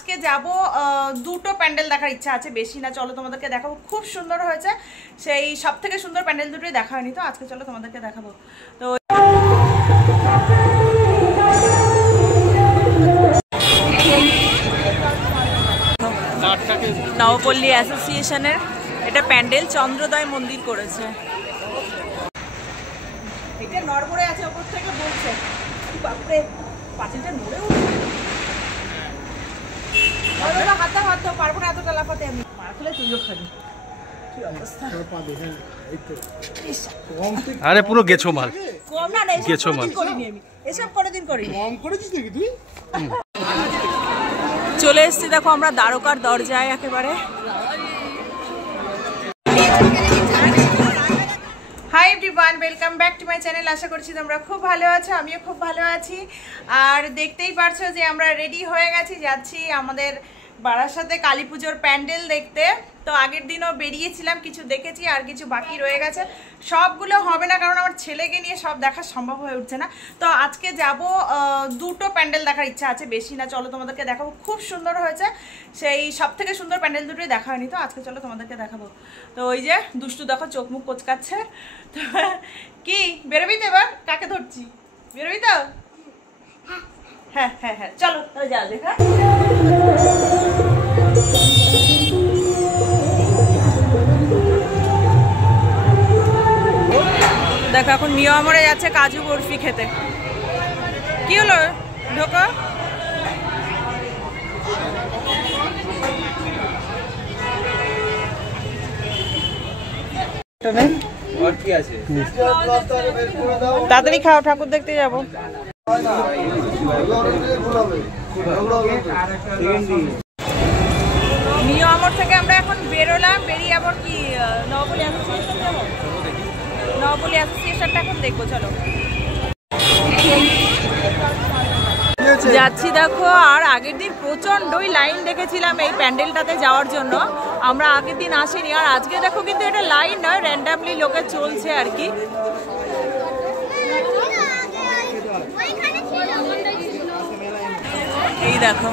আজকে যাব দুটো প্যান্ডেল দেখার ইচ্ছা আছে, বেশি না। চলো তোমাদেরকে দেখাবো, খুব সুন্দর হয়েছে। সেই সব থেকে সুন্দর প্যান্ডেল দুটোই দেখা হয়নি, তো আজকে চলো তোমাদেরকে দেখাবো। তো নবপল্লী অ্যাসোসিয়েশনের এটা প্যান্ডেল চন্দ্রোদয় মন্দির করেছে। এটা নড়বড়ে আছে, ওপর থেকে বলছে বাপরে পাঁচিলটা নড়ে উঠছে। হাত পারবো না এতটা লাফাতে, আমি মার খেলে তুইও খাবি। কি অবস্থা, আরে পুরো গেছো মাল। কম না না, গেছো মাল করিনি আমি, এসব কোনোদিন করিনি। কম করেছিস নাকি তুই? চলে এসেছি দেখো আমরা দ্বারকার দরজায় একেবারে। Hi everyone, welcome back to my channel. আশা করছি তোমরা খুব ভালো আছো, আমিও খুব ভালো আছি। আর দেখতেই পারছো যে আমরা রেডি হয়ে গেছি, যাচ্ছি আমাদের বারাসাতে কালী পুজোর প্যান্ডেল দেখতে। তো আগের দিনও বেরিয়েছিলাম, কিছু দেখেছি আর কিছু বাকি রয়ে গেছে। সবগুলো হবে না, কারণ আমার ছেলেকে নিয়ে সব দেখা সম্ভব হয়ে উঠছে না। তো আজকে যাব দুটো প্যান্ডেল দেখার ইচ্ছা আছে, বেশি না। চলো তোমাদেরকে দেখাবো, খুব সুন্দর হয়েছে। সেই সব থেকে সুন্দর প্যান্ডেল দুটোই দেখা হয়নি, তো আজকে চলো তোমাদেরকে দেখাবো। তো ওই যে দুষ্টু দেখো চোখ মুখ কোচকাচ্ছে। তো কি বেরোবি তো এবার? কাকে ধরছি, বেরোবি তো? হ্যাঁ হ্যাঁ হ্যাঁ, চলো তাহলে যা দেখা। দেখো এখন মিয়ামরে যাচ্ছে কাজু বরফি খেতে। কি হলো, ঢোকা। তাড়াতাড়ি খাও, ঠাকুর দেখতে যাবো। মিয়ামর থেকে আমরা এখন বেরোলাম, বেরিয়ে আবার কি নবপল্লী অ্যাসোসিয়েশন যাবো। নবপল্লী অ্যাসোসিয়েশনটা এখন দেখবো, চলো যাচ্ছি। দেখো আর আগের দিন প্রচণ্ডই লাইন দেখেছিলাম এই প্যান্ডেলটাতে যাওয়ার জন্য। আমরা আগের দিন আসিনি, আর আজকে দেখো কিন্তু এটা লাইন নয়, র্যান্ডামলি লোকে চলছে আর কি। এই দেখো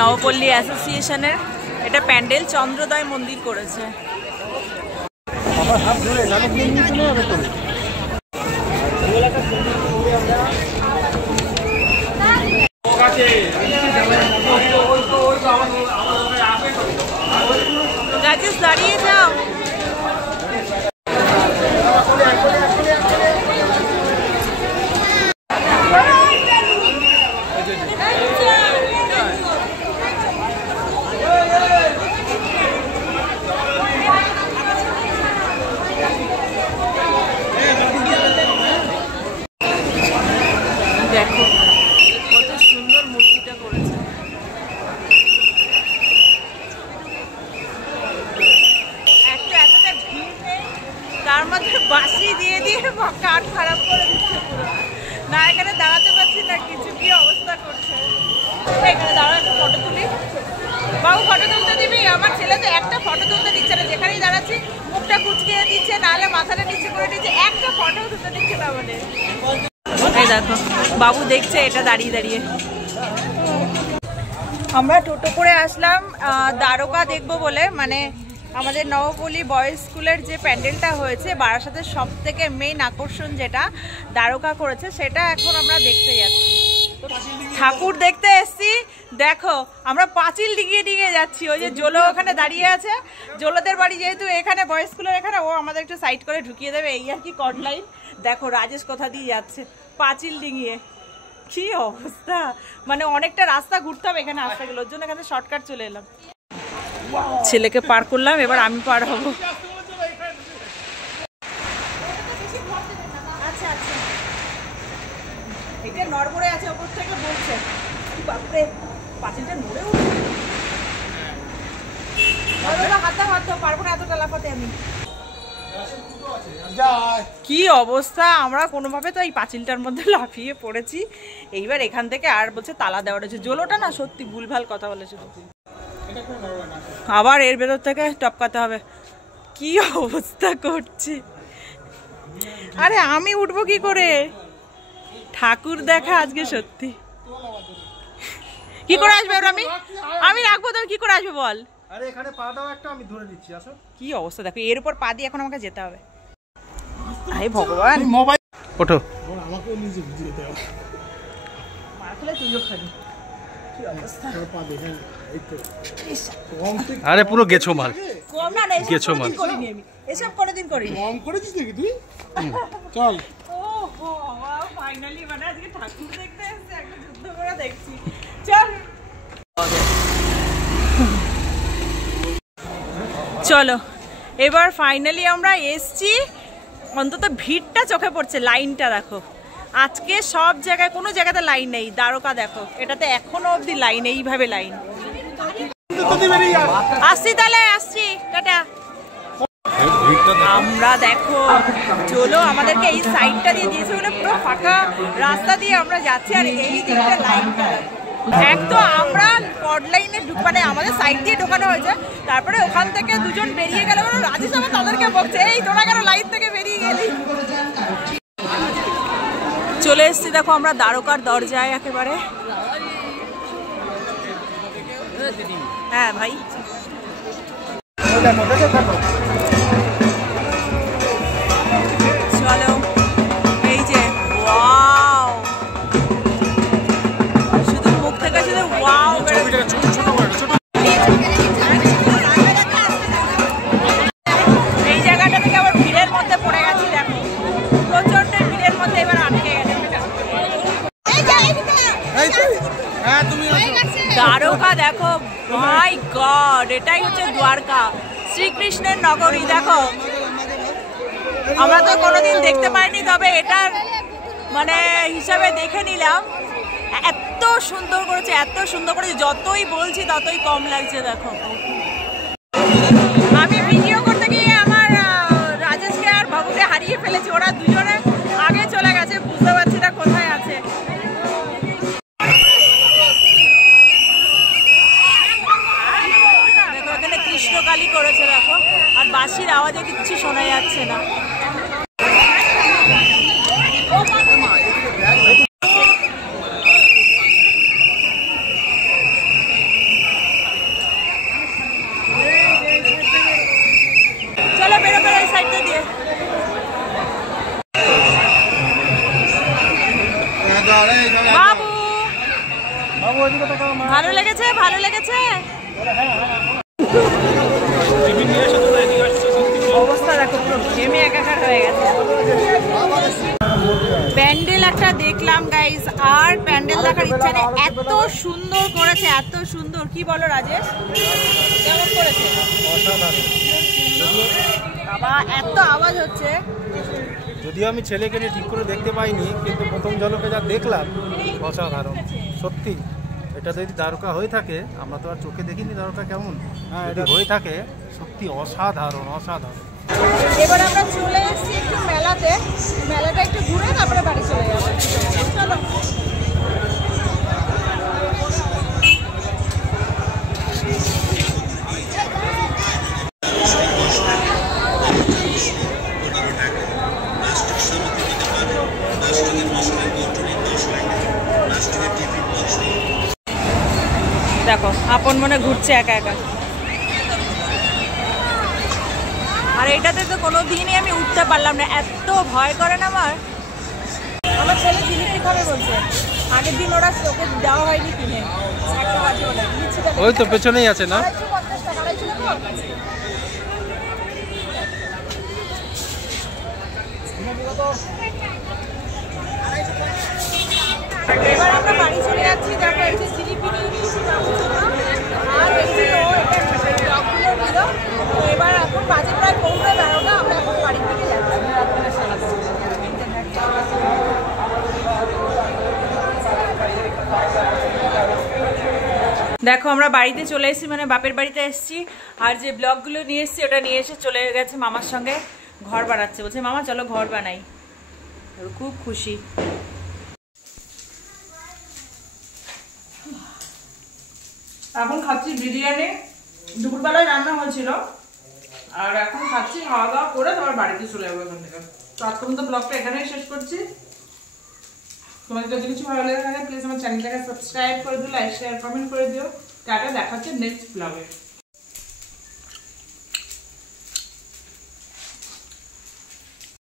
নবপল্লী অ্যাসোসিয়েশনের এটা প্যান্ডেল চন্দ্রোদয় মন্দির করেছে। দাঁড়িয়ে যাও। দেখো কত সুন্দর মূর্তিটা করেছে। এতটা ভিড় নেই, তার মধ্যে বাসি দিয়ে দিয়ে কাঠ খারাপ করে দিচ্ছে পুরো। না এখানে দাঁড়াতে পারছি না, কিছু কি অবস্থা করছে। এখানে দাঁড়া, একটা ফটো তুলি। বাবু ফটো তুলতে দিবি? আমার ছেলে তো একটা ফটো তুলতে দিচ্ছে না, যেখানেই দাঁড়াচ্ছি মুখটা কুচকিয়ে দিচ্ছে, নাহলে মাথাটা নিচে করে দিচ্ছে, একটা ফটো তুলতে দিচ্ছে না আমাদের। এই দেখো বাবু দেখছে এটা দাঁড়িয়ে দাঁড়িয়ে। আমরা টোটো করে আসলাম দ্বারকা দেখবো বলে, মানে আমাদের নবপল্লী বয়েজ স্কুলের যে প্যান্ডেলটা হয়েছে বারাসাতের সব থেকে মেইন আকর্ষণ যেটা দ্বারকা করেছে, সেটা এখন আমরা দেখতে যাচ্ছি। ঠাকুর দেখতে এসছি। দেখো আমরা পাঁচিল ডিগিয়ে ডিগিয়ে যাচ্ছি। ওই যে জোলো ওখানে দাঁড়িয়ে আছে, জোলোদের বাড়ি যেহেতু এখানে বয়েজ স্কুলের এখানে, ও আমাদের একটু সাইড করে ঢুকিয়ে দেবে, এই আর কি কট লাইন। দেখো রাজেশ কোথা দিয়ে যাচ্ছে পাঁচিল ডিঙিয়ে, কি অবস্থা। মানে অনেকটা রাস্তা ঘুরতে হবে এখানে আসতে গেলে, ওর জন্য এখানে শর্টকাট চলে এলাম। ছেলেকে পার করলাম, এবার আমি পার হব। আচ্ছা আচ্ছা, এটা নড়বড়ে আছে, ওপর থেকে বলছে বাপরে পাঁচিলটা নড়ে উঠছে। হাত পারবো না এতটা লাফাতে আমি। কি অবস্থা, আমরা কোনোভাবে তো এই পাঁচিলটার মধ্যে লাফিয়ে পড়েছি। এইবার এখান থেকে আর বলছে তালা দেওয়া রয়েছে। জোলোটা না সত্যি ভুলভাল কথা বলেছে, আবার এর ভেতর থেকে টপকাতে হবে। কি অবস্থা করছে, আরে আমি উঠবো কি করে? ঠাকুর দেখা আজকে সত্যি কি করে আসবে ওরা? আমি রাখবো, তুমি কি করে আসবে বল? আরে এখানে পা দাও একটা, আমি ধরে দিচ্ছি। আসো। কি অবস্থা দেখো, এর উপর পা দিয়ে এখন আমাকে যেতে হবে। আরে ভগবান, মোবাইল ওঠো। আমাকেও নিজে যেতে হবে। মার খেলে তুইও খাবি। কি অবস্থা। পা দেখেন এই তো আরে পুরো গেছো মাল। কম না, এসব গেছো মাল। কোনোদিন করিনি আমি, এসব কোনোদিন করিনি। কম করেছিস নাকি তুই? চল। ওহো ফাইনালি মানে আজকে ঠাকুর দেখতে এসেছে, একটা যুদ্ধ করে দেখছি। চল চলো এবার ফাইনালি আমরা এসছি। অন্তত ভিড়টা চোখে পড়ছে, লাইনটা দেখো। আজকে সব জায়গায় কোনো জায়গাতে লাইন নেই। দ্বারকা দেখো, এটাতে এখনো অবধি লাইন, এইভাবে লাইন। আসছি তাহলে, আসছি, টাটা। আমরা দেখো চলো, আমাদেরকে এই সাইডটা দিয়ে দিয়েছে বলে পুরো ফাঁকা রাস্তা দিয়ে আমরা যাচ্ছি। আর এই দিকটা লাইনটা দেখো, এক তো আমরা কড লাইনে মানে আমাদের সাইড দিয়ে ঢোকানো হয়েছে, তারপরে ওখান থেকে দুজন বেরিয়ে গেল, রাজেশ আবার তাদেরকে বলছে এই তোরা কেন লাইন থেকে বেরিয়ে গেলি। চলে এসছি দেখো আমরা দ্বারকার দরজায় একেবারে। হ্যাঁ ভাই, চলো এই যে ওয়াও, শুধু মুখ থেকে শুধু ওয়াও। এই জায়গাটা থেকে আবার ভিড়ের মধ্যে পড়ে গেছি দেখো, প্রচন্ড ভিড়ের মধ্যে এবার আটকে গেছে। দ্বারকা দেখো, মাই গড, এটাই হচ্ছে দ্বারকা, শ্রীকৃষ্ণের নগরী। দেখো আমরা তো কোনোদিন দেখতে পাইনি, তবে এটার মানে হিসাবে দেখে নিলাম। এত সুন্দর করেছে, এত সুন্দর করেছে, যতই বলছি ততই কম লাগছে। দেখো আমি ভিডিও করতে গিয়ে আমার রাজেশকে আর বাবুকে হারিয়ে ফেলেছি, ওরা দুজনে আগে চলে গেছে, বুঝতে পারছি না কোথায় আছে। দেখো এখানে কৃষ্ণকালী করেছে দেখো, আর বাঁশির আওয়াজে কিচ্ছু শোনা যাচ্ছে না। চলো বেরো বেরো এই সাইডটা দিয়ে। বাবু ভালো লেগেছে, ভালো লেগেছে। অবস্থা দেখো পুরো ঘেমে একাকার হয়ে গেছে। প্যান্ডেল একটা দেখলাম গাইস, আর প্যান্ডেল দেখার ইচ্ছা নেই, এত সুন্দর করেছে, এত সুন্দর। কি বলো রাজেশ, কেমন করেছে? বাবা এত আওয়াজ হচ্ছে। যদিও আমি ছেলেকে নিয়ে ঠিক করে দেখতে পাইনি, কিন্তু প্রথম ঝলকে যা দেখলাম অসাধারণ সত্যি। এটা যদি দ্বারকা হয়ে থাকে, আমরা তো আর চোখে দেখিনি দ্বারকা কেমন, এটা হয়ে থাকে সত্যি অসাধারণ অসাধারণ। এবার আমরা চলে এসেছি একটু মেলাতে, মেলাটা একটু ঘুরে তারপরে বাড়ি চলে যাবো। চলো দেখো আপন মনে ঘুরছে একা একা। আর এইটাতে তো কোনো দিনই আমি উঠতে পারলাম না, এত ভয় করে না আমার। আমার ছেলে জিলিপি খাবে বলছে, আগের দিন ওরা ওকে দেওয়া হয়নি কিনে, 100 বাজে ওটা ওই তো পেছনেই আছে না। এবার আমরা বাড়ি চলে যাচ্ছি। দেখো এই যে জিলিপি নিয়ে নিয়েছি বাবুর জন্য, আর এই যে ও এটা টকগুলো দিল। তো এবার এখন বাজে প্রায় 11:30, আমরা এখন বাড়ি থেকে যাচ্ছি। দেখো আমরা বাড়িতে চলে এসেছি, মানে বাপের বাড়িতে এসেছি। আর যে ব্লগগুলো নিয়ে এসেছি ওটা নিয়ে এসে চলে গেছে মামার সঙ্গে, ঘর বানাচ্ছে, বলছে মামা চলো ঘর বানাই। খুব খুশি। এখন খাচ্ছি বিরিয়ানি, দুপুরবেলায় রান্না হয়েছিল, আর এখন খাচ্ছি, খাওয়া দাওয়া করে তোমার বাড়িতে চলে যাবো এখান থেকে। তো আজ পর্যন্ত ব্লগটা এখানেই শেষ করছি। তোমাদের যদি কিছু ভালো লেগে থাকে প্লিজ আমার চ্যানেলটাকে সাবস্ক্রাইব করে দিও, লাইক শেয়ার কমেন্ট করে দিও। টাটা, দেখা হচ্ছে নেক্সট ব্লগে।